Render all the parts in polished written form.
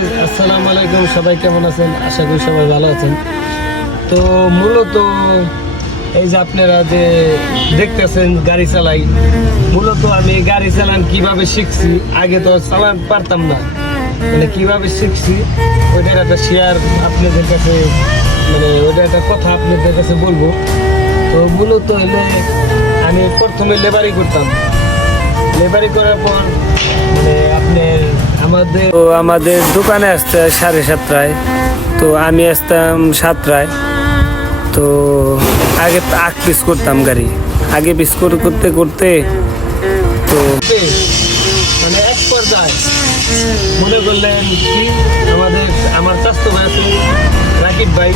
Guys, আসসালামু আলাইকুম। সবাই কেমন আছেন? আশা করি সবাই ভালো আছেন। তো মূলত এই যে আপনারা যে দেখতেছেন গাড়ি চালাই, মূলত আমি গাড়ি চালান কিভাবে শিখছি, আগে তো চালান পারতাম না, মানে কিভাবে শিখছি ওইটার একটা শেয়ার আপনাদের কাছে, মানে ওইটা একটা কথা আপনাদের কাছে বলবো। তো মূলত হলে আমি প্রথমে লেবারি করতাম। লেবারি করার পর মানে আমাদের দোকানে আসতে 7:30, তো আমি আসতাম 7টায়। তো আগে 8 পিস করতাম গাড়ি, আগে পিস করতে করতে তো মানে এক পর্যায়ে মনে করলেন কি আমার চাচাতো ভাই আছে রাকিব ভাই,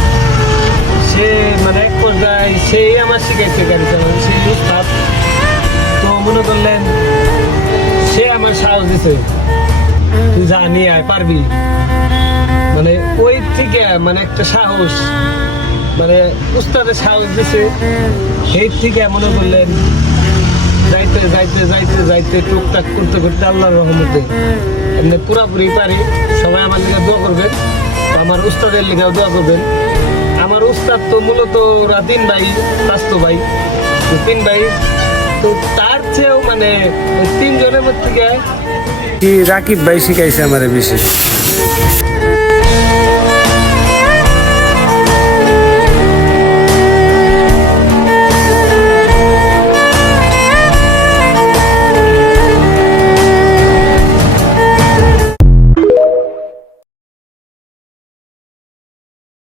সে মানে এক পর্যায়ে সেই আমার শিখাইছে গাড়ি চালানো, সেই উস্তাদ। তো মনে করলেন সে আমার সাহস দিছে, তুই যা নিয়ে আয়, পারবি। মানে ওই থেকে মানে একটা সাহস, মানে উস্তাদের সাহস দিছে। সেই থেকে মনে করলেন যাইতে যাইতে যাইতে যাইতে টুকটাক করতে করতে আল্লাহর রহমতে এমনি পুরাপুরি পারি। সবাই আমার লিগে দোয়া করবেন, আমার উস্তাদের লিগেও দোয়া করবেন। আমার উস্তাদ তো মূলত ওরা 3 ভাই, স্বাস্থ্য ভাই, তো 3 ভাই। তো তার চেয়েও মানে 3 জনের মধ্যে থেকে কি রাকিব ভাই শিখাইছে আমারে বেশি।